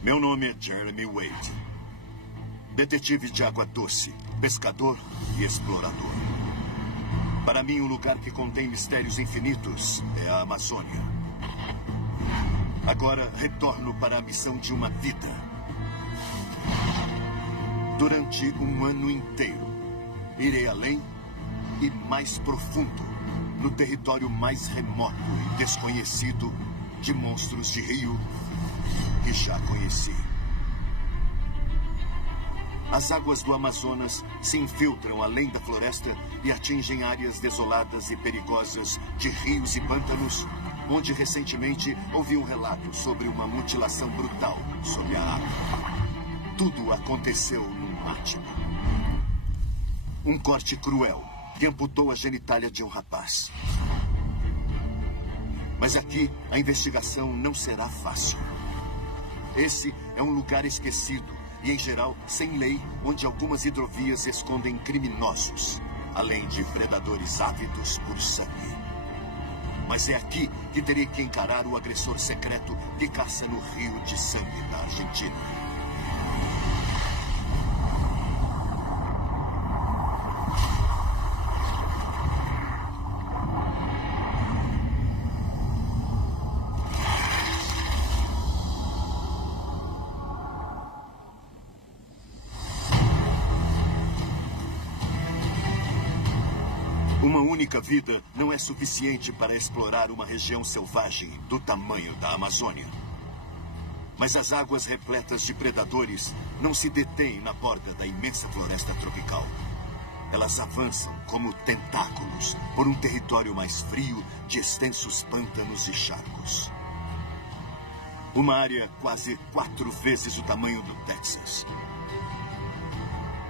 Meu nome é Jeremy Wade. Detetive de água doce, pescador e explorador. Para mim, um lugar que contém mistérios infinitos é a Amazônia. Agora, retorno para a missão de uma vida. Durante um ano inteiro, irei além e mais profundo, no território mais remoto e desconhecido de monstros de rio que já conheci. As águas do Amazonas se infiltram além da floresta e atingem áreas desoladas e perigosas de rios e pântanos, onde recentemente ouvi um relato sobre uma mutilação brutal sob a água. Tudo aconteceu num átimo. Um corte cruel que amputou a genitália de um rapaz. Mas aqui a investigação não será fácil. Esse é um lugar esquecido e, em geral, sem lei, onde algumas hidrovias escondem criminosos, além de predadores ávidos por sangue. Mas é aqui que terei que encarar o agressor secreto que caça no rio de sangue da Argentina. Uma única vida não é suficiente para explorar uma região selvagem do tamanho da Amazônia. Mas as águas repletas de predadores não se detêm na borda da imensa floresta tropical. Elas avançam como tentáculos por um território mais frio de extensos pântanos e charcos. Uma área quase 4 vezes o tamanho do Texas.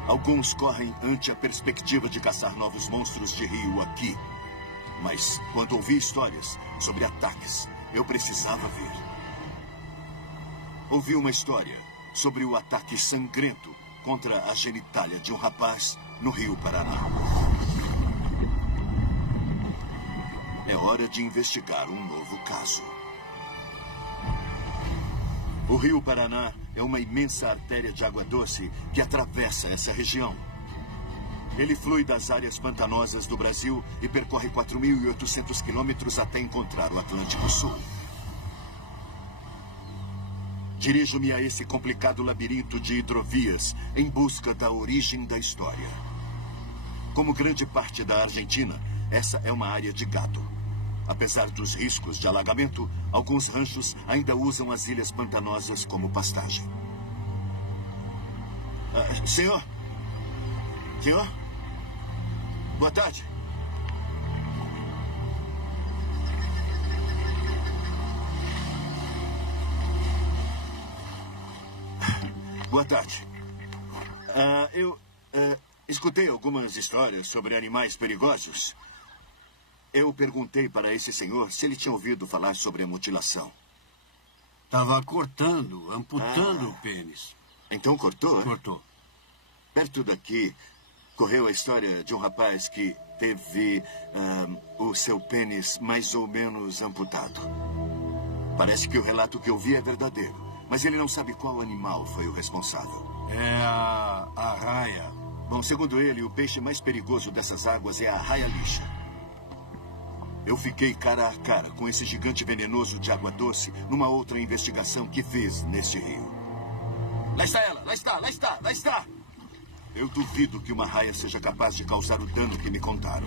Alguns correm ante a perspectiva de caçar novos monstros de rio aqui. Mas, quando ouvi histórias sobre ataques, eu precisava ver. Ouvi uma história sobre o ataque sangrento contra a genitália de um rapaz no Rio Paraná. É hora de investigar um novo caso. O Rio Paraná é uma imensa artéria de água doce que atravessa essa região. Ele flui das áreas pantanosas do Brasil e percorre 4.800 quilômetros até encontrar o Atlântico Sul. Dirijo-me a esse complicado labirinto de hidrovias em busca da origem da história. Como grande parte da Argentina, essa é uma área de gado. Apesar dos riscos de alagamento, alguns ranchos ainda usam as ilhas pantanosas como pastagem. Senhor? Senhor? Boa tarde. Boa tarde. Eu escutei algumas histórias sobre animais perigosos. Eu perguntei para esse senhor se ele tinha ouvido falar sobre a mutilação. Estava cortando, amputando o pênis. Então cortou? Cortou. Perto daqui, correu a história de um rapaz que teve o seu pênis mais ou menos amputado. Parece que o relato que eu vi é verdadeiro, mas ele não sabe qual animal foi o responsável. É a arraia. Bom, segundo ele, o peixe mais perigoso dessas águas é a arraia-lixa. Eu fiquei cara a cara com esse gigante venenoso de água doce numa outra investigação que fiz neste rio. Lá está ela! Lá está! Lá está! Lá está! Eu duvido que uma raia seja capaz de causar o dano que me contaram.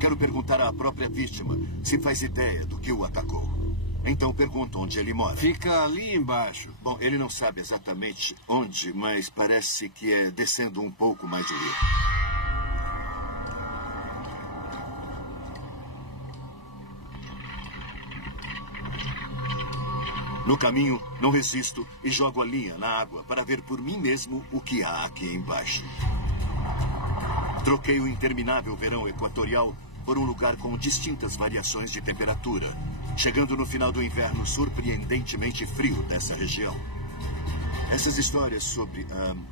Quero perguntar à própria vítima se faz ideia do que o atacou. Então pergunto onde ele mora. Fica ali embaixo. Bom, ele não sabe exatamente onde, mas parece que é descendo um pouco mais o rio. No caminho, não resisto e jogo a linha na água para ver por mim mesmo o que há aqui embaixo. Troquei o interminável verão equatorial por um lugar com distintas variações de temperatura, chegando no final do inverno surpreendentemente frio dessa região. Essas histórias sobre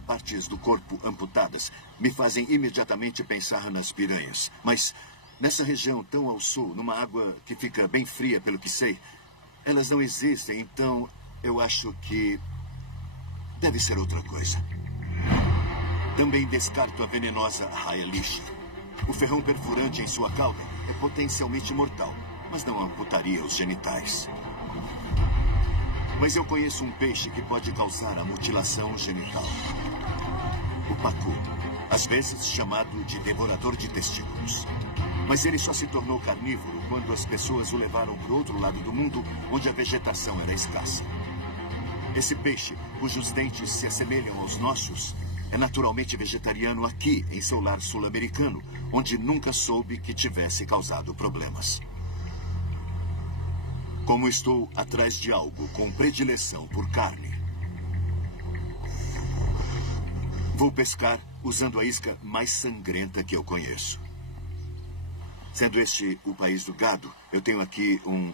partes do corpo amputadas me fazem imediatamente pensar nas piranhas. Mas nessa região tão ao sul, numa água que fica bem fria pelo que sei, elas não existem, então eu acho que Deve ser outra coisa. Também descarto a venenosa arraia lixa. O ferrão perfurante em sua cauda é potencialmente mortal, mas não amputaria os genitais. Mas eu conheço um peixe que pode causar a mutilação genital. O pacu, às vezes chamado de devorador de testículos. Mas ele só se tornou carnívoro quando as pessoas o levaram para o outro lado do mundo, onde a vegetação era escassa. Esse peixe, cujos dentes se assemelham aos nossos, é naturalmente vegetariano aqui, em seu lar sul-americano, onde nunca soube que tivesse causado problemas. Como estou atrás de algo com predileção por carne, vou pescar usando a isca mais sangrenta que eu conheço. Sendo este o país do gado, eu tenho aqui um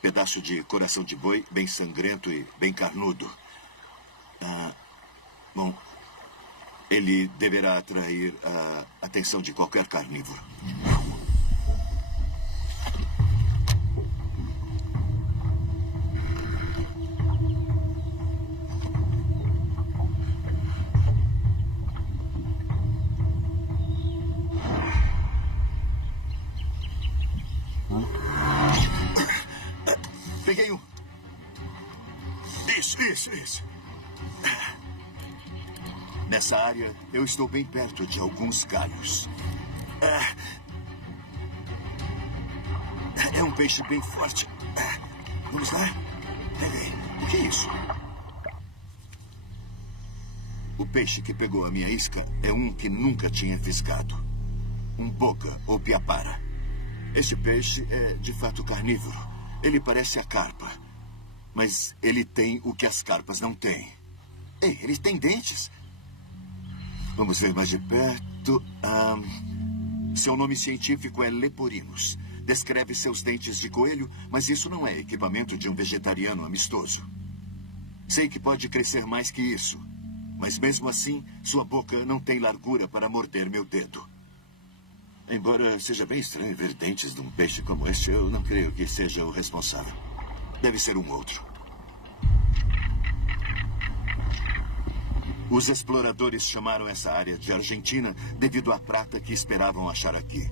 pedaço de coração de boi bem sangrento e bem carnudo. Bom, ele deverá atrair a atenção de qualquer carnívoro. Peguei um. Isso. Nessa área, eu estou bem perto de alguns galhos. É um peixe bem forte. Vamos lá? Peguei. O que é isso? O peixe que pegou a minha isca é um que nunca tinha fisgado. Um boca ou piapara. Este peixe é, de fato, carnívoro. Ele parece a carpa. Mas ele tem o que as carpas não têm. Ei, ele tem dentes. Vamos ver mais de perto. Seu nome científico é Leporinus. Descreve seus dentes de coelho, mas isso não é equipamento de um vegetariano amistoso. Sei que pode crescer mais que isso. Mas mesmo assim, sua boca não tem largura para morder meu dedo. Embora seja bem estranho ver dentes de um peixe como este, eu não creio que seja o responsável. Deve ser um outro. Os exploradores chamaram essa área de Argentina devido à prata que esperavam achar aqui.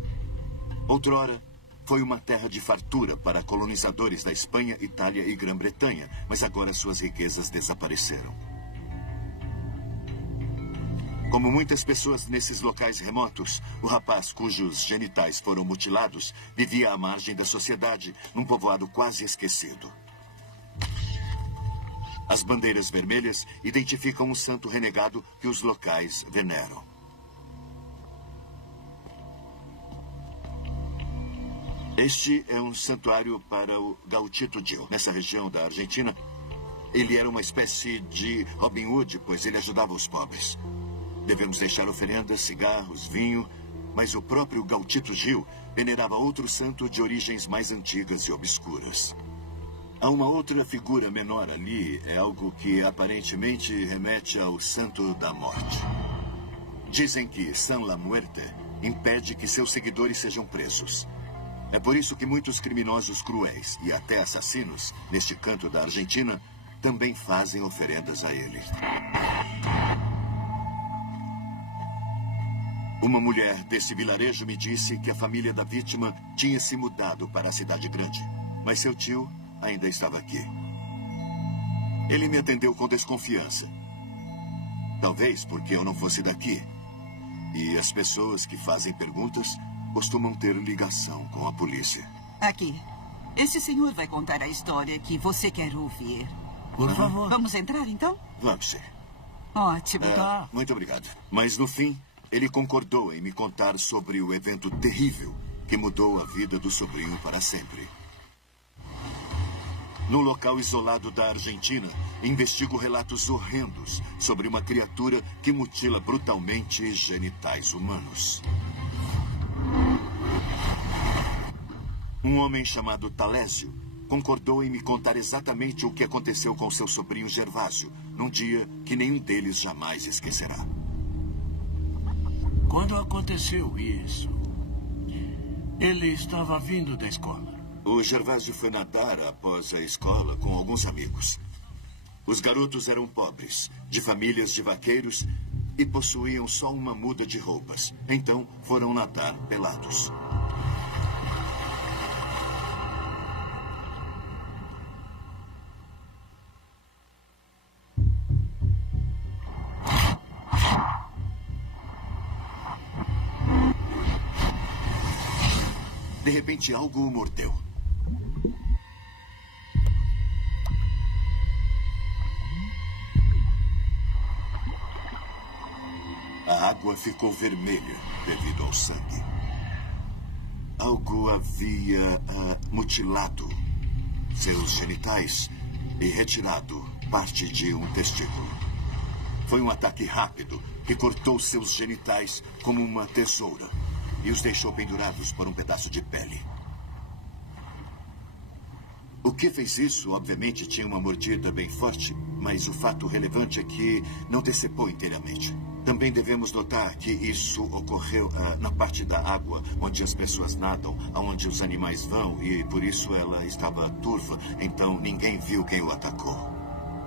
Outrora, foi uma terra de fartura para colonizadores da Espanha, Itália e Grã-Bretanha, mas agora suas riquezas desapareceram. Como muitas pessoas nesses locais remotos, o rapaz cujos genitais foram mutilados vivia à margem da sociedade, num povoado quase esquecido. As bandeiras vermelhas identificam um santo renegado que os locais veneram. Este é um santuário para o Gautito Gil. Nessa região da Argentina, ele era uma espécie de Robin Hood, pois ele ajudava os pobres. Devemos deixar oferendas, cigarros, vinho, mas o próprio Gautito Gil venerava outro santo de origens mais antigas e obscuras. Há uma outra figura menor ali, é algo que aparentemente remete ao Santo da Morte. Dizem que San La Muerte impede que seus seguidores sejam presos. É por isso que muitos criminosos cruéis e até assassinos, neste canto da Argentina, também fazem oferendas a ele. Uma mulher desse vilarejo me disse que a família da vítima tinha se mudado para a cidade grande, mas seu tio ainda estava aqui. Ele me atendeu com desconfiança. Talvez porque eu não fosse daqui. E as pessoas que fazem perguntas costumam ter ligação com a polícia. Aqui. Esse senhor vai contar a história que você quer ouvir. Por favor. Vamos entrar, então? Vamos sim. Ótimo. Tá. Muito obrigado. Mas no fim, ele concordou em me contar sobre o evento terrível que mudou a vida do sobrinho para sempre. No local isolado da Argentina, investigo relatos horrendos sobre uma criatura que mutila brutalmente genitais humanos. Um homem chamado Talésio concordou em me contar exatamente o que aconteceu com seu sobrinho Gervásio, num dia que nenhum deles jamais esquecerá. Quando aconteceu isso, ele estava vindo da escola. O Gervásio foi nadar após a escola com alguns amigos. Os garotos eram pobres, de famílias de vaqueiros e possuíam só uma muda de roupas. Então, foram nadar pelados. De repente, algo o mordeu. A água ficou vermelha devido ao sangue. Algo havia mutilado seus genitais e retirado parte de um testículo. Foi um ataque rápido que cortou seus genitais como uma tesoura e os deixou pendurados por um pedaço de pele. O que fez isso, obviamente, tinha uma mordida bem forte, mas o fato relevante é que não decepou inteiramente. Também devemos notar que isso ocorreu na parte da água onde as pessoas nadam, onde os animais vão, e por isso ela estava turva, então ninguém viu quem o atacou.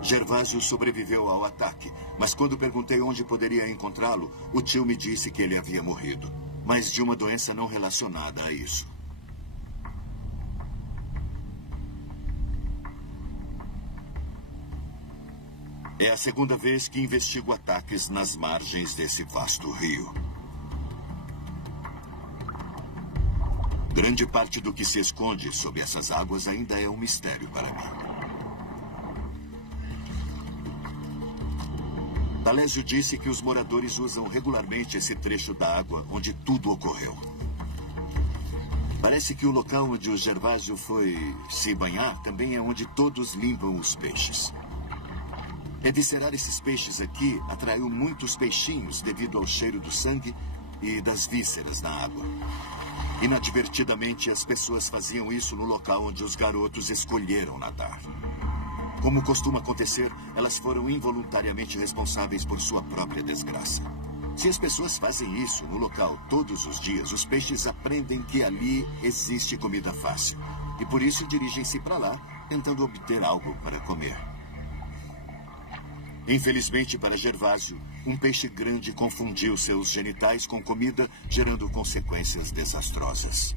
Gervásio sobreviveu ao ataque, mas quando perguntei onde poderia encontrá-lo, o tio me disse que ele havia morrido, mas de uma doença não relacionada a isso. É a segunda vez que investigo ataques nas margens desse vasto rio. Grande parte do que se esconde sob essas águas ainda é um mistério para mim. Talésio disse que os moradores usam regularmente esse trecho da água onde tudo ocorreu. Parece que o local onde o Gervásio foi se banhar também é onde todos limpam os peixes. Eviscerar esses peixes aqui atraiu muitos peixinhos devido ao cheiro do sangue e das vísceras na água. Inadvertidamente, as pessoas faziam isso no local onde os garotos escolheram nadar. Como costuma acontecer, elas foram involuntariamente responsáveis por sua própria desgraça. Se as pessoas fazem isso no local todos os dias, os peixes aprendem que ali existe comida fácil. E por isso dirigem-se para lá, tentando obter algo para comer. Infelizmente para Gervásio, um peixe grande confundiu seus genitais com comida, gerando consequências desastrosas.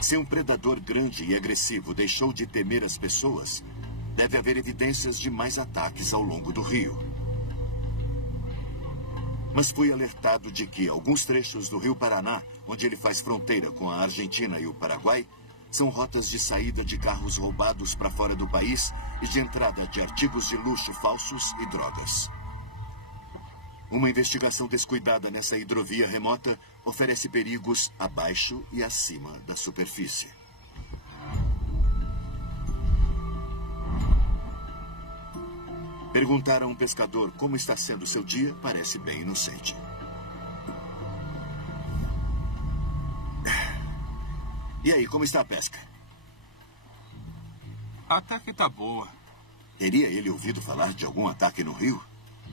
Se um predador grande e agressivo deixou de temer as pessoas, deve haver evidências de mais ataques ao longo do rio. Mas fui alertado de que alguns trechos do rio Paraná, onde ele faz fronteira com a Argentina e o Paraguai, são rotas de saída de carros roubados para fora do país e de entrada de artigos de luxo falsos e drogas. Uma investigação descuidada nessa hidrovia remota oferece perigos abaixo e acima da superfície. Perguntar a um pescador como está sendo seu dia parece bem inocente. E aí, como está a pesca? Até que tá boa. Teria ele ouvido falar de algum ataque no rio?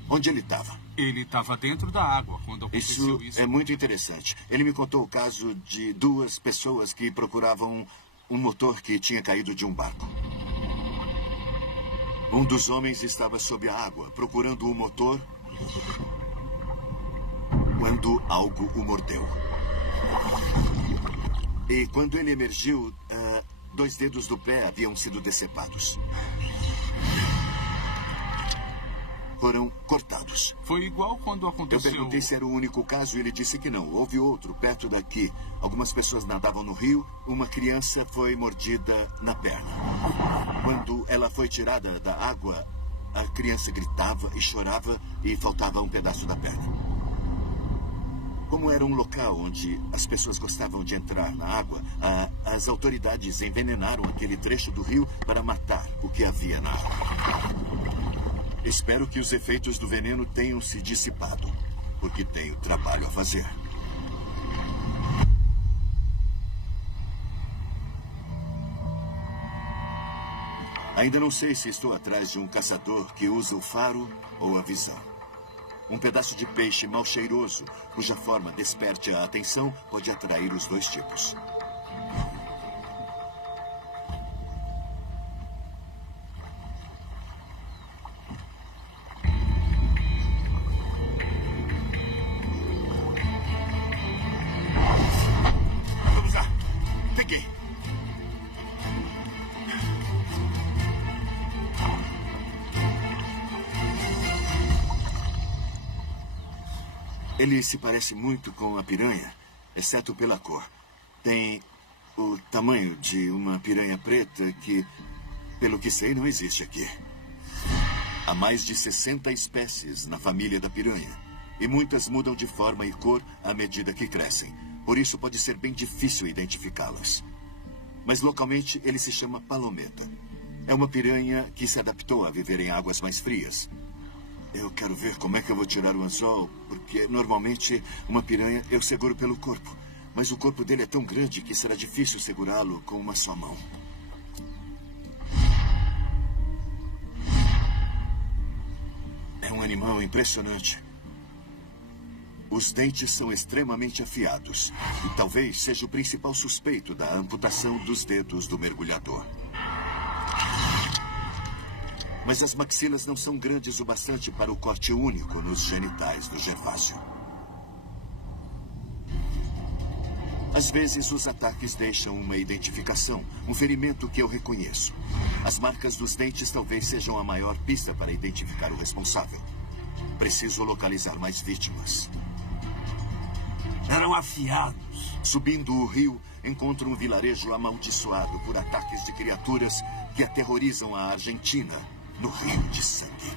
Onde ele estava? Ele estava dentro da água quando aconteceu isso. É muito interessante. Ele me contou o caso de duas pessoas que procuravam um motor que tinha caído de um barco. Um dos homens estava sob a água, procurando o motor, quando algo o mordeu. E quando ele emergiu, 2 dedos do pé haviam sido decepados. Foram cortados. Foi igual quando aconteceu... Eu perguntei se era o único caso e ele disse que não. Houve outro perto daqui. Algumas pessoas nadavam no rio. Uma criança foi mordida na perna. Quando ela foi tirada da água, a criança gritava e chorava e faltava um pedaço da perna. Como era um local onde as pessoas gostavam de entrar na água, as autoridades envenenaram aquele trecho do rio para matar o que havia na água. Espero que os efeitos do veneno tenham se dissipado, porque tenho trabalho a fazer. Ainda não sei se estou atrás de um caçador que usa o faro ou a visão. Um pedaço de peixe mal cheiroso, cuja forma desperte a atenção, pode atrair os 2 tipos. Ele se parece muito com a piranha, exceto pela cor. Tem o tamanho de uma piranha preta que, pelo que sei, não existe aqui. Há mais de 60 espécies na família da piranha. E muitas mudam de forma e cor à medida que crescem. Por isso pode ser bem difícil identificá-las. Mas localmente ele se chama palometa. É uma piranha que se adaptou a viver em águas mais frias. Eu quero ver como é que eu vou tirar o anzol, porque normalmente uma piranha eu seguro pelo corpo. Mas o corpo dele é tão grande que será difícil segurá-lo com uma só mão. É um animal impressionante. Os dentes são extremamente afiados. E talvez seja o principal suspeito da amputação dos dedos do mergulhador. Mas as maxilas não são grandes o bastante para o corte único nos genitais do Gervásio. Às vezes, os ataques deixam uma identificação, um ferimento que eu reconheço. As marcas dos dentes talvez sejam a maior pista para identificar o responsável. Preciso localizar mais vítimas. Eram afiados. Subindo o rio, encontro um vilarejo amaldiçoado por ataques de criaturas que aterrorizam a Argentina, no Rio de Sangue.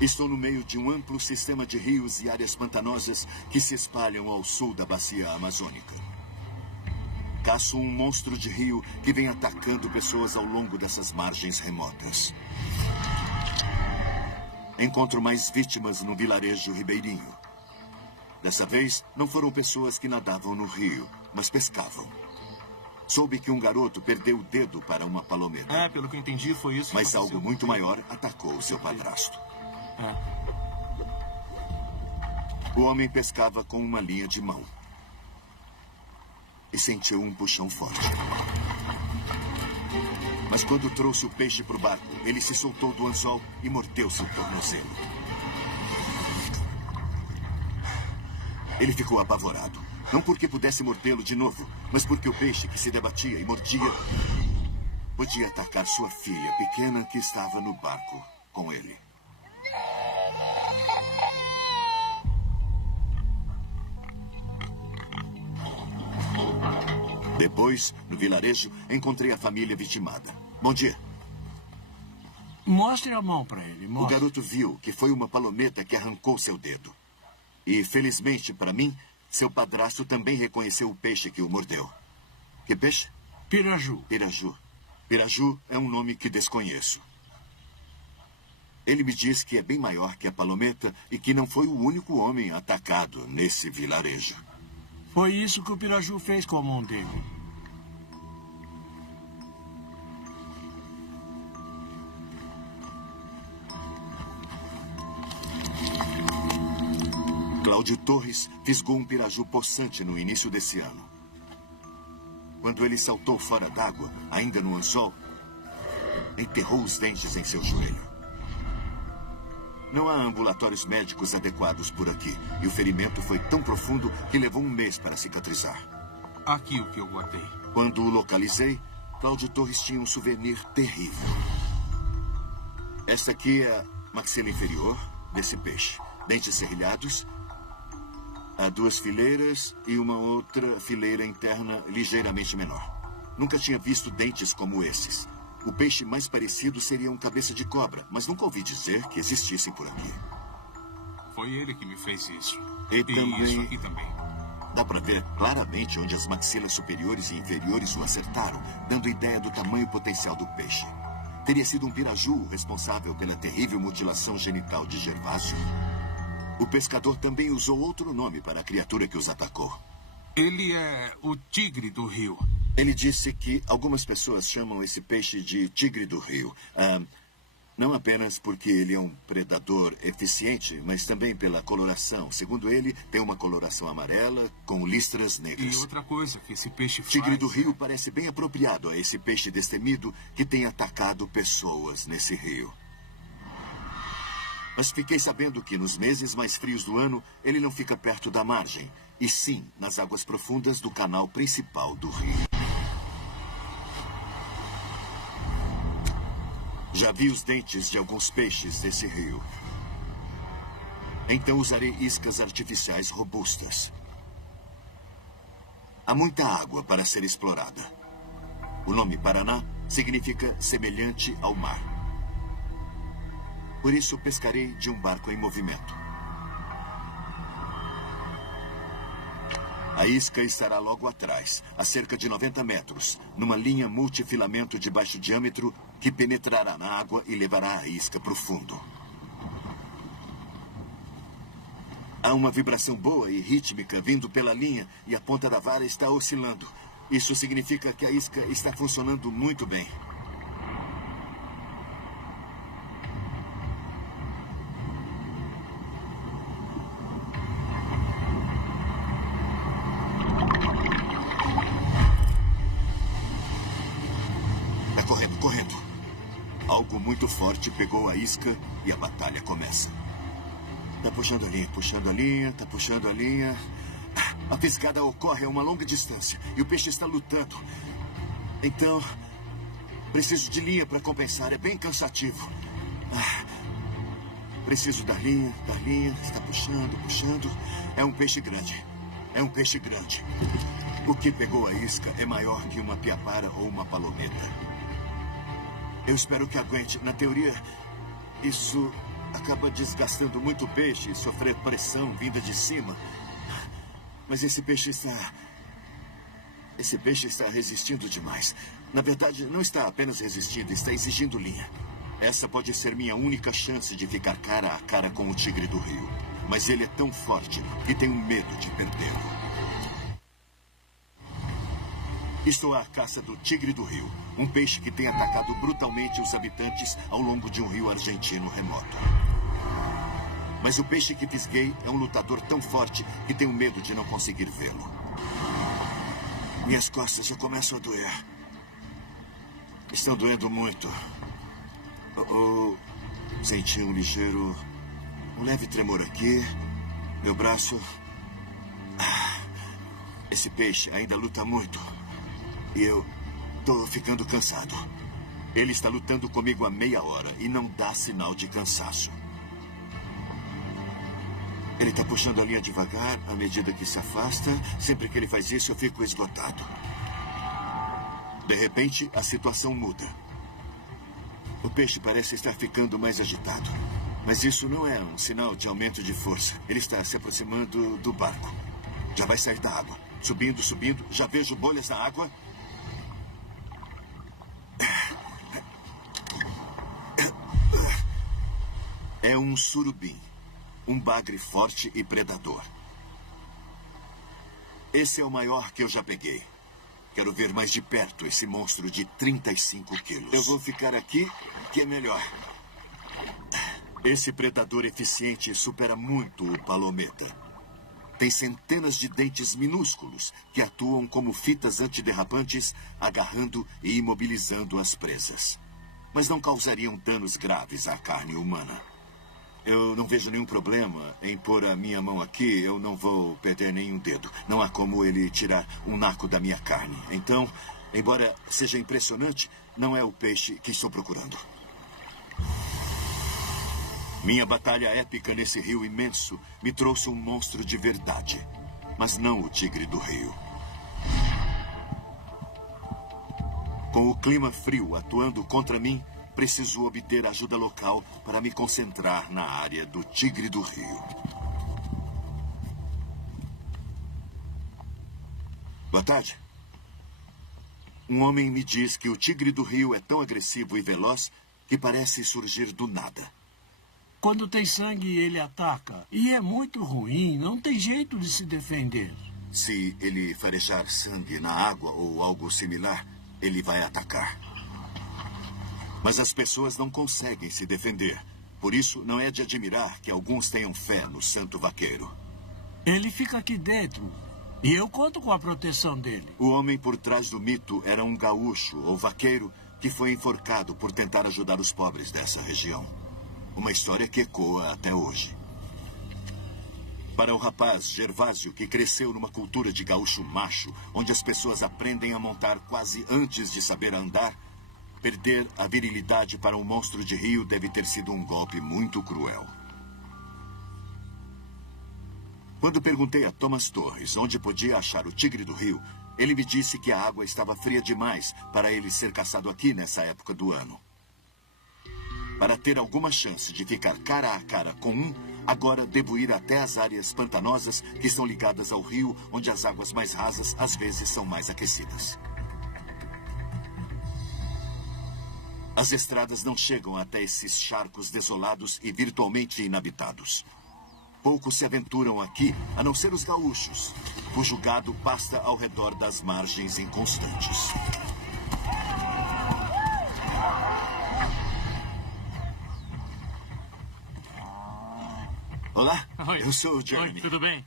Estou no meio de um amplo sistema de rios e áreas pantanosas que se espalham ao sul da bacia amazônica. Caço um monstro de rio que vem atacando pessoas ao longo dessas margens remotas. Encontro mais vítimas no vilarejo ribeirinho. Dessa vez, não foram pessoas que nadavam no rio, mas pescavam. Soube que um garoto perdeu o dedo para uma palometa. Pelo que eu entendi, foi isso. Mas algo muito maior atacou seu padrasto. O homem pescava com uma linha de mão. E sentiu um puxão forte. Mas quando trouxe o peixe para o barco, ele se soltou do anzol e mordeu seu tornozelo. Ele ficou apavorado. Não porque pudesse mordê-lo de novo, mas porque o peixe que se debatia e mordia podia atacar sua filha pequena que estava no barco com ele. Depois, no vilarejo, encontrei a família vitimada. Bom dia. Mostre a mão para ele. O garoto viu que foi uma palometa que arrancou seu dedo. E, felizmente para mim, seu padrasto também reconheceu o peixe que o mordeu. Que peixe? Piraju. Piraju. Piraju é um nome que desconheço. Ele me diz que é bem maior que a palometa e que não foi o único homem atacado nesse vilarejo. Foi isso que o Piraju fez com a mão dele. Cláudio Torres fisgou um piraju possante no início desse ano. Quando ele saltou fora d'água, ainda no anzol, enterrou os dentes em seu joelho. Não há ambulatórios médicos adequados por aqui, e o ferimento foi tão profundo que levou um mês para cicatrizar. Aqui o que eu guardei. Quando o localizei, Cláudio Torres tinha um souvenir terrível. Esta aqui é a maxila inferior desse peixe. Dentes serrilhados. Há 2 fileiras e uma outra fileira interna ligeiramente menor. Nunca tinha visto dentes como esses. O peixe mais parecido seria um cabeça de cobra, mas nunca ouvi dizer que existissem por aqui. Foi ele que me fez isso. E também... isso aqui também. Dá para ver claramente onde as maxilas superiores e inferiores o acertaram, dando ideia do tamanho potencial do peixe. Teria sido um piraju o responsável pela terrível mutilação genital de Gervásio. O pescador também usou outro nome para a criatura que os atacou. Ele é o tigre do rio. Ele disse que algumas pessoas chamam esse peixe de tigre do rio. Não apenas porque ele é um predador eficiente, mas também pela coloração. Segundo ele, tem uma coloração amarela com listras negras. E outra coisa que esse peixe faz... Tigre do rio parece bem apropriado a esse peixe destemido que tem atacado pessoas nesse rio. Mas fiquei sabendo que nos meses mais frios do ano, ele não fica perto da margem, e sim nas águas profundas do canal principal do rio. Já vi os dentes de alguns peixes desse rio. Então usarei iscas artificiais robustas. Há muita água para ser explorada. O nome Paraná significa semelhante ao mar. Por isso, pescarei de um barco em movimento. A isca estará logo atrás, a cerca de 90 metros, numa linha multifilamento de baixo diâmetro que penetrará na água e levará a isca para o fundo. Há uma vibração boa e rítmica vindo pela linha e a ponta da vara está oscilando. Isso significa que a isca está funcionando muito bem. Correndo. Algo muito forte pegou a isca e a batalha começa. Tá puxando a linha, tá puxando a linha. A fisgada ocorre a uma longa distância e o peixe está lutando. Então, preciso de linha para compensar. É bem cansativo. Preciso da linha. Está puxando. É um peixe grande. O que pegou a isca é maior que uma piapara ou uma palometa. Eu espero que aguente. Na teoria, isso acaba desgastando muito o peixe e sofrer pressão vinda de cima. Mas esse peixe está resistindo demais. Na verdade, não está apenas resistindo, está exigindo linha. Essa pode ser minha única chance de ficar cara a cara com o tigre do rio. Mas ele é tão forte que tenho medo de perdê-lo. Estou à caça do tigre do rio, um peixe que tem atacado brutalmente os habitantes ao longo de um rio argentino remoto. Mas o peixe que fisguei é um lutador tão forte que tenho medo de não conseguir vê-lo. Minhas costas já começam a doer. Estão doendo muito. Senti um leve tremor aqui. Meu braço. Esse peixe ainda luta muito. E eu tô ficando cansado. Ele está lutando comigo há meia hora e não dá sinal de cansaço. Ele está puxando a linha devagar à medida que se afasta. Sempre que ele faz isso, eu fico esgotado. De repente, a situação muda. O peixe parece estar ficando mais agitado. Mas isso não é um sinal de aumento de força. Ele está se aproximando do barco. Já vai sair da água. Subindo. Já vejo bolhas na água. É um surubim. Um bagre forte e predador. Esse é o maior que eu já peguei. Quero ver mais de perto esse monstro de 35 quilos. Eu vou ficar aqui, que é melhor. Esse predador eficiente supera muito o palometa. Tem centenas de dentes minúsculos que atuam como fitas antiderrapantes, agarrando e imobilizando as presas. Mas não causariam danos graves à carne humana. Eu não vejo nenhum problema em pôr a minha mão aqui. Eu não vou perder nenhum dedo. Não há como ele tirar um naco da minha carne. Então, embora seja impressionante, não é o peixe que estou procurando. Minha batalha épica nesse rio imenso me trouxe um monstro de verdade. Mas não o tigre do rio. Com o clima frio atuando contra mim, preciso obter ajuda local para me concentrar na área do tigre do rio. Boa tarde. Um homem me diz que o tigre do rio é tão agressivo e veloz que parece surgir do nada. Quando tem sangue, ele ataca. E é muito ruim, não tem jeito de se defender. Se ele farejar sangue na água ou algo similar, ele vai atacar. Mas as pessoas não conseguem se defender. Por isso, não é de admirar que alguns tenham fé no santo vaqueiro. Ele fica aqui dentro. E eu conto com a proteção dele. O homem por trás do mito era um gaúcho ou vaqueiro que foi enforcado por tentar ajudar os pobres dessa região. Uma história que ecoa até hoje. Para o rapaz Gervásio, que cresceu numa cultura de gaúcho macho, onde as pessoas aprendem a montar quase antes de saber andar, perder a virilidade para um monstro de rio deve ter sido um golpe muito cruel. Quando perguntei a Thomas Torres onde podia achar o tigre do rio, ele me disse que a água estava fria demais para ele ser caçado aqui nessa época do ano. Para ter alguma chance de ficar cara a cara com um, agora devo ir até as áreas pantanosas que estão ligadas ao rio, onde as águas mais rasas às vezes são mais aquecidas. As estradas não chegam até esses charcos desolados e virtualmente inabitados. Poucos se aventuram aqui, a não ser os gaúchos, cujo gado pasta ao redor das margens inconstantes. Olá, Oi. eu sou o Jeremy. Oi, tudo bem?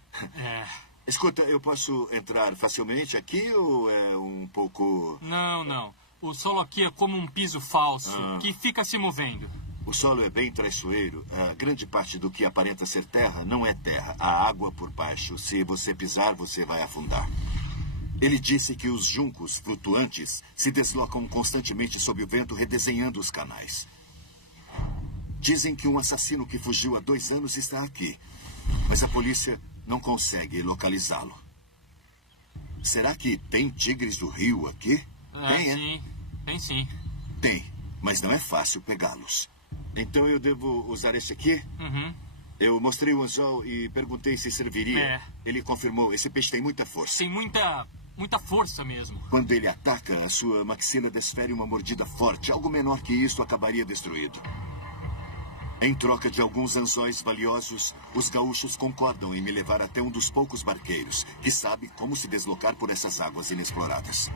Escuta, eu posso entrar facilmente aqui ou é um pouco... Não. O solo aqui é como um piso falso, que fica se movendo. O solo é bem traiçoeiro. A grande parte do que aparenta ser terra não é terra. Há água por baixo. Se você pisar, você vai afundar. Ele disse que os juncos flutuantes se deslocam constantemente sob o vento, redesenhando os canais. Dizem que um assassino que fugiu há 2 anos está aqui, mas a polícia não consegue localizá-lo. Será que tem tigres do rio aqui? Sim. Tem sim. Tem, mas não é fácil pegá-los. Então eu devo usar esse aqui? Uhum. Eu mostrei o anzol e perguntei se serviria. Ele confirmou, esse peixe tem muita força. Tem muita força mesmo. Quando ele ataca, a sua maxila desfere uma mordida forte. Algo menor que isso acabaria destruído. Em troca de alguns anzóis valiosos, os gaúchos concordam em me levar até um dos poucos barqueiros que sabe como se deslocar por essas águas inexploradas.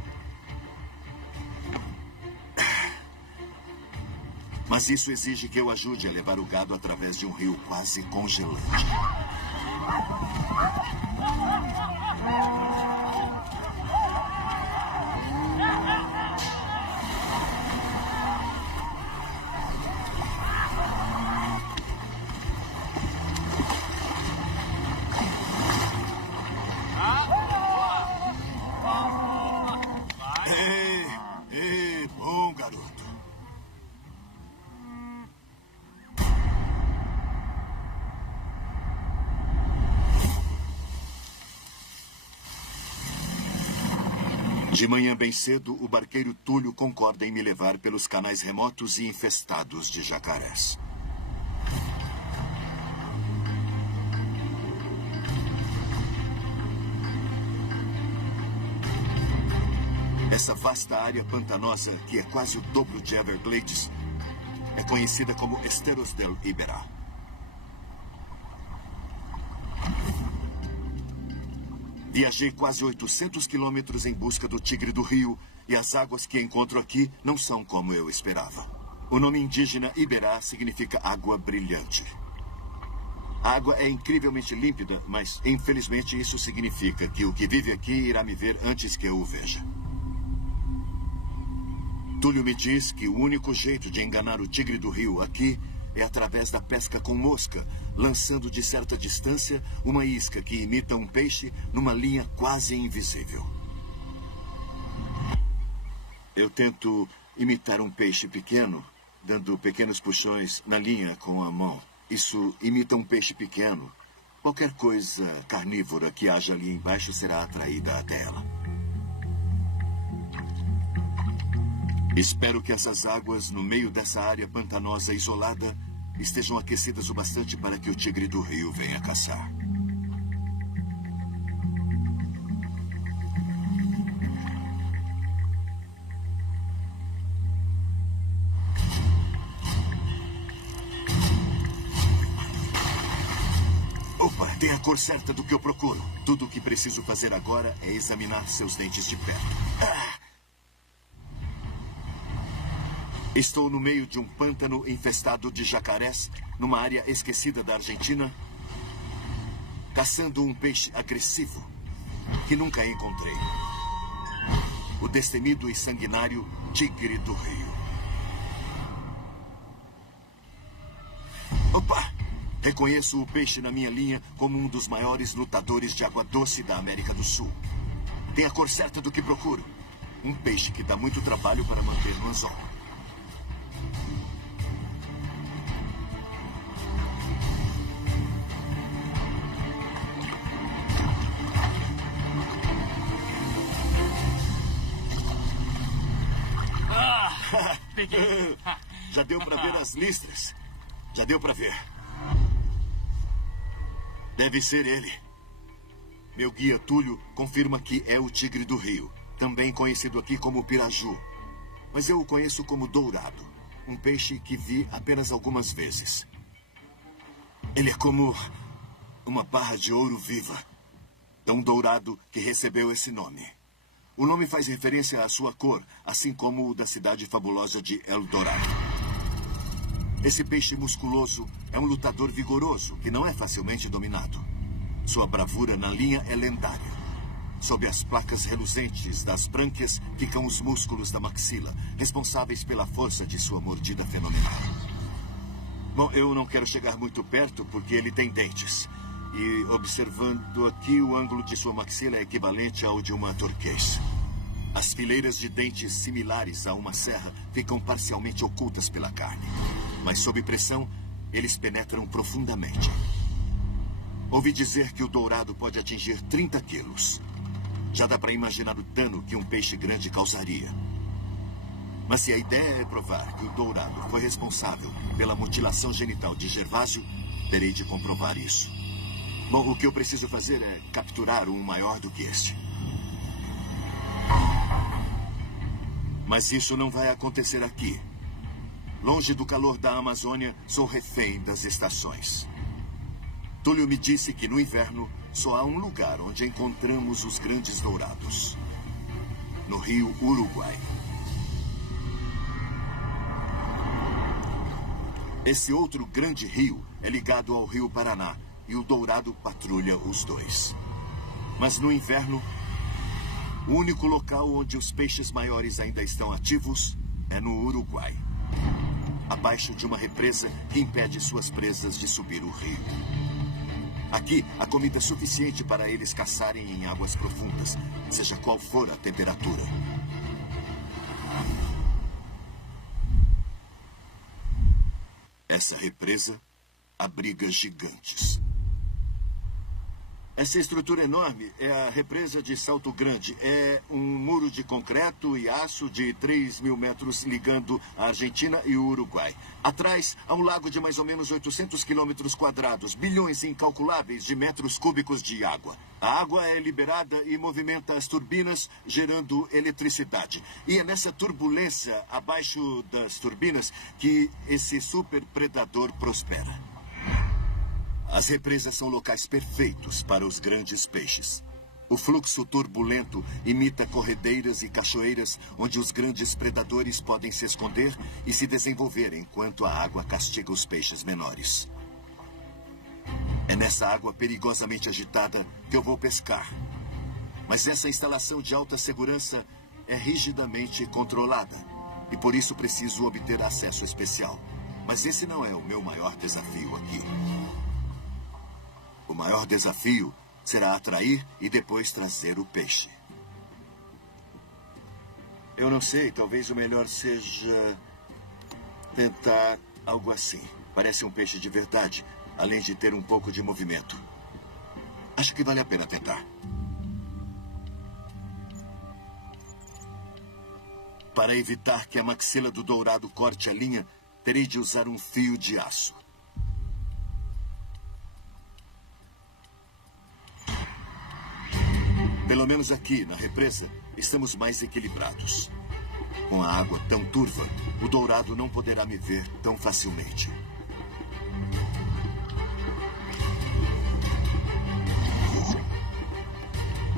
Mas isso exige que eu ajude a levar o gado através de um rio quase congelante. Ei, bom garoto. De manhã bem cedo, o barqueiro Túlio concorda em me levar pelos canais remotos e infestados de jacarés. Essa vasta área pantanosa, que é quase o dobro de Everglades, é conhecida como Esteros del Iberá. Viajei quase 800 quilômetros em busca do tigre do rio e as águas que encontro aqui não são como eu esperava. O nome indígena Iberá significa água brilhante. A água é incrivelmente límpida, mas infelizmente isso significa que o que vive aqui irá me ver antes que eu o veja. Túlio me diz que o único jeito de enganar o tigre do rio aqui é através da pesca com mosca, lançando de certa distância uma isca que imita um peixe numa linha quase invisível. Eu tento imitar um peixe pequeno, dando pequenos puxões na linha com a mão. Isso imita um peixe pequeno. Qualquer coisa carnívora que haja ali embaixo será atraída até ela. Espero que essas águas, no meio dessa área pantanosa isolada, estejam aquecidas o bastante para que o tigre do rio venha caçar. Opa, tem a cor certa do que eu procuro. Tudo o que preciso fazer agora é examinar seus dentes de perto. Estou no meio de um pântano infestado de jacarés, numa área esquecida da Argentina, caçando um peixe agressivo que nunca encontrei. O destemido e sanguinário tigre do rio. Opa! Reconheço o peixe na minha linha como um dos maiores lutadores de água doce da América do Sul. Tem a cor certa do que procuro. Um peixe que dá muito trabalho para manter no anzol. peguei. Já deu para ver as listras. Já deu para ver. Deve ser ele. Meu guia Túlio confirma que é o tigre do rio, também conhecido aqui como piraju. Mas eu o conheço como dourado, um peixe que vi apenas algumas vezes. Ele é como uma barra de ouro viva, tão dourado que recebeu esse nome. O nome faz referência à sua cor, assim como o da cidade fabulosa de El Dorado. Esse peixe musculoso é um lutador vigoroso que não é facilmente dominado. Sua bravura na linha é lendária. Sob as placas reluzentes das brânquias ficam os músculos da maxila, responsáveis pela força de sua mordida fenomenal. Bom, eu não quero chegar muito perto porque ele tem dentes. E observando aqui, o ângulo de sua maxila é equivalente ao de uma turquês. As fileiras de dentes similares a uma serra ficam parcialmente ocultas pela carne. Mas sob pressão, eles penetram profundamente. Ouvi dizer que o dourado pode atingir 30 quilos. Já dá para imaginar o dano que um peixe grande causaria. Mas se a ideia é provar que o dourado foi responsável pela mutilação genital de Gervásio, terei de comprovar isso. Bom, o que eu preciso fazer é capturar um maior do que este. Mas isso não vai acontecer aqui. Longe do calor da Amazônia, sou refém das estações. Túlio me disse que no inverno só há um lugar onde encontramos os grandes dourados. No rio Uruguai. Esse outro grande rio é ligado ao rio Paraná e o dourado patrulha os dois. Mas no inverno, o único local onde os peixes maiores ainda estão ativos é no Uruguai. Abaixo de uma represa que impede suas presas de subir o rio. Aqui, a comida é suficiente para eles caçarem em águas profundas, seja qual for a temperatura. Essa represa abriga gigantes. Essa estrutura enorme é a represa de Salto Grande. É um muro de concreto e aço de 3.000 metros ligando a Argentina e o Uruguai. Atrás, há um lago de mais ou menos 800 quilômetros quadrados, bilhões incalculáveis de metros cúbicos de água. A água é liberada e movimenta as turbinas, gerando eletricidade. E é nessa turbulência, abaixo das turbinas, que esse superpredador prospera. As represas são locais perfeitos para os grandes peixes. O fluxo turbulento imita corredeiras e cachoeiras onde os grandes predadores podem se esconder e se desenvolver enquanto a água castiga os peixes menores. É nessa água perigosamente agitada que eu vou pescar. Mas essa instalação de alta segurança é rigidamente controlada e por isso preciso obter acesso especial. Mas esse não é o meu maior desafio aqui. O maior desafio será atrair e depois trazer o peixe. Eu não sei, talvez o melhor seja tentar algo assim. Parece um peixe de verdade, além de ter um pouco de movimento. Acho que vale a pena tentar. Para evitar que a maxila do dourado corte a linha, terei de usar um fio de aço. Pelo menos aqui, na represa, estamos mais equilibrados. Com a água tão turva, o dourado não poderá me ver tão facilmente.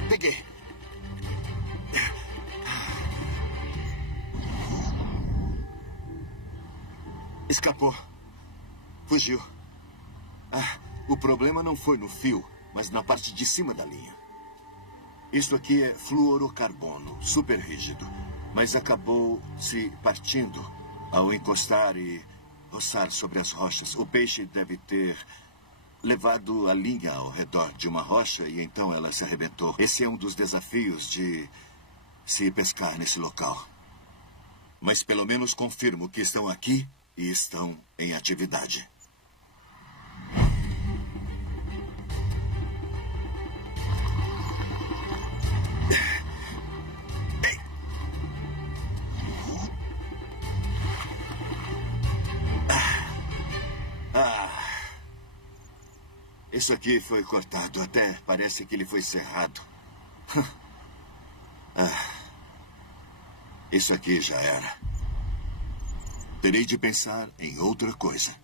Peguei. Escapou. Fugiu. O problema não foi no fio, mas na parte de cima da linha. Isso aqui é fluorocarbono, super rígido, mas acabou se partindo ao encostar e roçar sobre as rochas. O peixe deve ter levado a linha ao redor de uma rocha e então ela se arrebentou. Esse é um dos desafios de se pescar nesse local. Mas pelo menos confirmo que estão aqui e estão em atividade. Isso aqui foi cortado. Até parece que ele foi serrado. Isso aqui já era. Terei de pensar em outra coisa.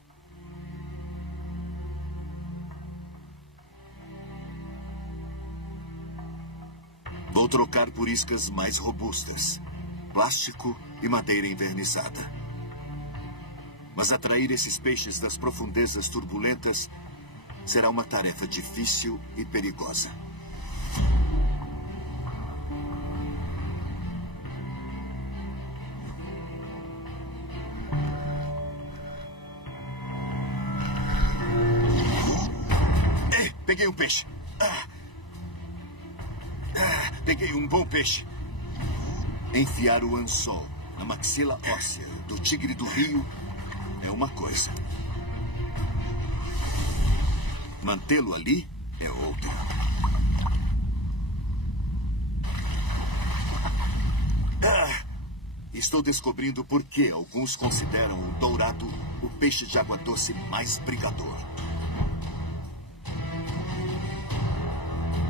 Vou trocar por iscas mais robustas. Plástico e madeira envernizada. Mas atrair esses peixes das profundezas turbulentas será uma tarefa difícil e perigosa. Peguei um peixe. Peguei um bom peixe. Enfiar o anzol na maxila óssea do tigre do rio é uma coisa. Mantê-lo ali é outra. Estou descobrindo por que alguns consideram o dourado o peixe de água doce mais brigador.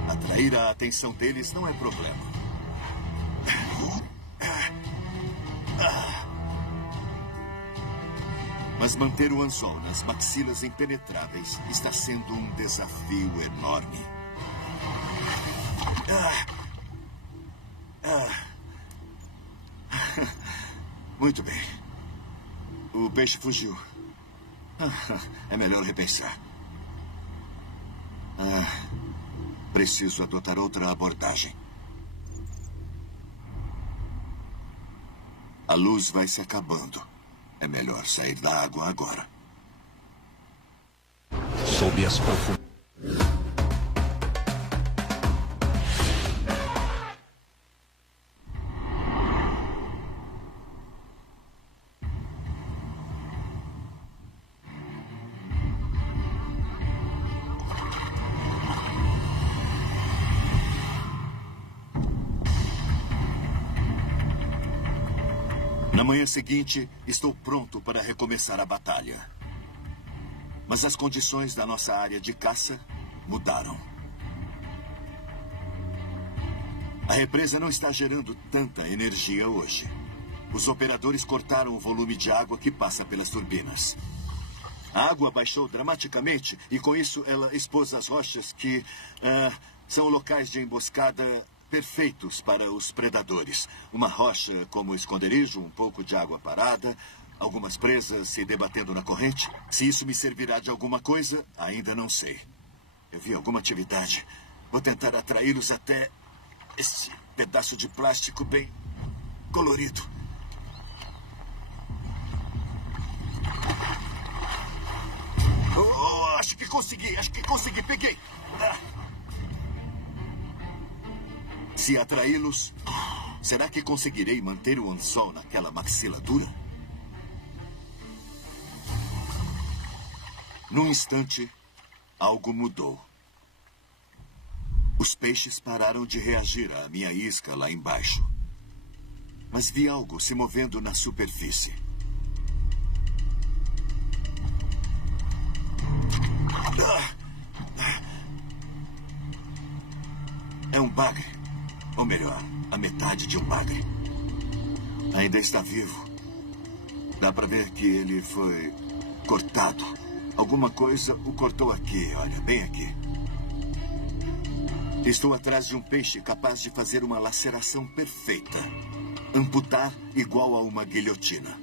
Atrair a atenção deles não é problema. Mas manter o anzol nas maxilas impenetráveis está sendo um desafio enorme. Muito bem. O peixe fugiu. É melhor repensar. Preciso adotar outra abordagem. A luz vai se acabando. É melhor sair da água agora. Sob as profundezas. Na manhã seguinte, estou pronto para recomeçar a batalha. Mas as condições da nossa área de caça mudaram. A represa não está gerando tanta energia hoje. Os operadores cortaram o volume de água que passa pelas turbinas. A água baixou dramaticamente e, com isso, ela expôs as rochas que são locais de emboscada perfeitos para os predadores. Uma rocha como esconderijo, um pouco de água parada, algumas presas se debatendo na corrente. Se isso me servirá de alguma coisa, ainda não sei. Eu vi alguma atividade. Vou tentar atraí-los até este pedaço de plástico bem colorido. Acho que consegui, peguei. Se atraí-los, será que conseguirei manter o anzol naquela maxila dura? Num instante, algo mudou. Os peixes pararam de reagir à minha isca lá embaixo. Mas vi algo se movendo na superfície. É um bagre. Ou melhor, a metade de um bagre. Ainda está vivo. Dá para ver que ele foi cortado. Alguma coisa o cortou aqui, olha, bem aqui. Estou atrás de um peixe capaz de fazer uma laceração perfeita. Amputar igual a uma guilhotina.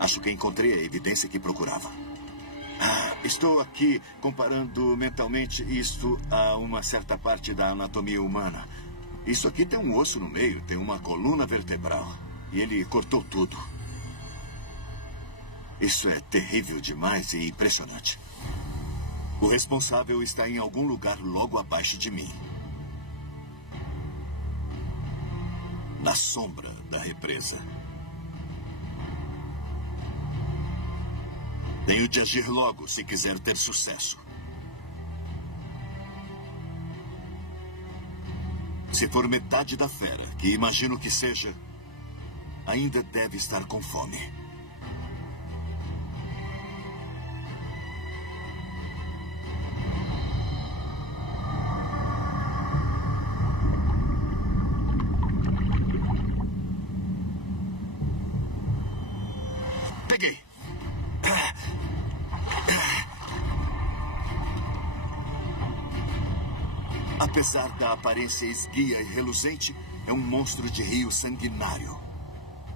Acho que encontrei a evidência que procurava. Estou aqui comparando mentalmente isto a uma certa parte da anatomia humana. Isso aqui tem um osso no meio, tem uma coluna vertebral. E ele cortou tudo. Isso é terrível demais e impressionante. O responsável está em algum lugar logo abaixo de mim. Na sombra da represa. Tenho de agir logo se quiser ter sucesso. Se for metade da fera, que imagino que seja, ainda deve estar com fome. Apesar da aparência esguia e reluzente, é um monstro de rio sanguinário.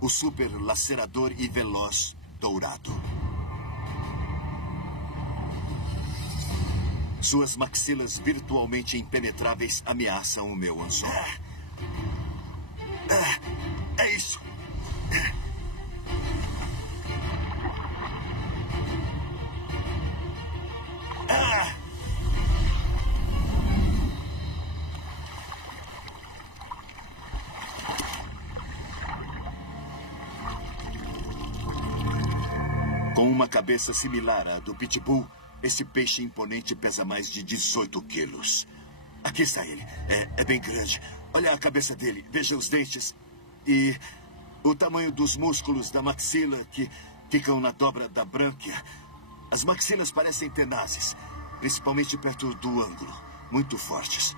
O super lacerador e veloz dourado. Suas maxilas virtualmente impenetráveis ameaçam o meu anzol. É isso. Com uma cabeça similar à do Pitbull, esse peixe imponente pesa mais de 18 quilos. Aqui está ele. É bem grande. Olha a cabeça dele. Veja os dentes. E o tamanho dos músculos da maxila que ficam na dobra da brânquia. As maxilas parecem tenazes, principalmente perto do ângulo. Muito fortes.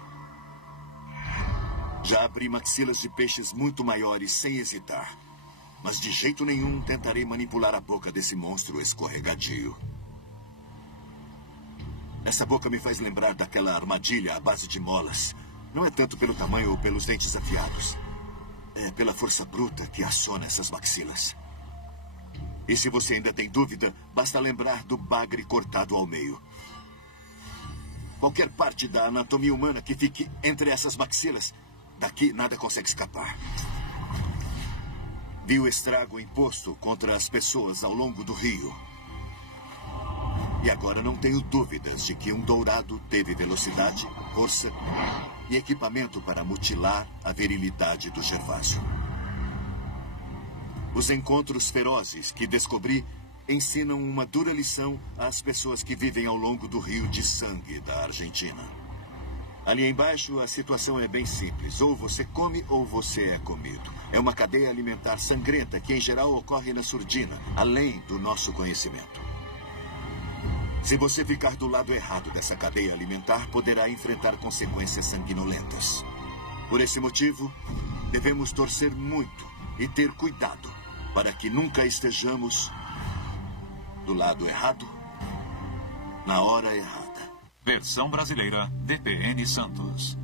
Já abri maxilas de peixes muito maiores sem hesitar. Mas de jeito nenhum tentarei manipular a boca desse monstro escorregadio. Essa boca me faz lembrar daquela armadilha à base de molas. Não é tanto pelo tamanho ou pelos dentes afiados. É pela força bruta que aciona essas maxilas. E se você ainda tem dúvida, basta lembrar do bagre cortado ao meio. Qualquer parte da anatomia humana que fique entre essas maxilas, daqui nada consegue escapar. Vi o estrago imposto contra as pessoas ao longo do rio. E agora não tenho dúvidas de que um dourado teve velocidade, força e equipamento para mutilar a virilidade do Gervásio. Os encontros ferozes que descobri ensinam uma dura lição às pessoas que vivem ao longo do rio de sangue da Argentina. Ali embaixo, a situação é bem simples. Ou você come ou você é comido. É uma cadeia alimentar sangrenta que, em geral, ocorre na surdina, além do nosso conhecimento. Se você ficar do lado errado dessa cadeia alimentar, poderá enfrentar consequências sanguinolentas. Por esse motivo, devemos torcer muito e ter cuidado para que nunca estejamos do lado errado, na hora errada. Versão brasileira, DPN Santos.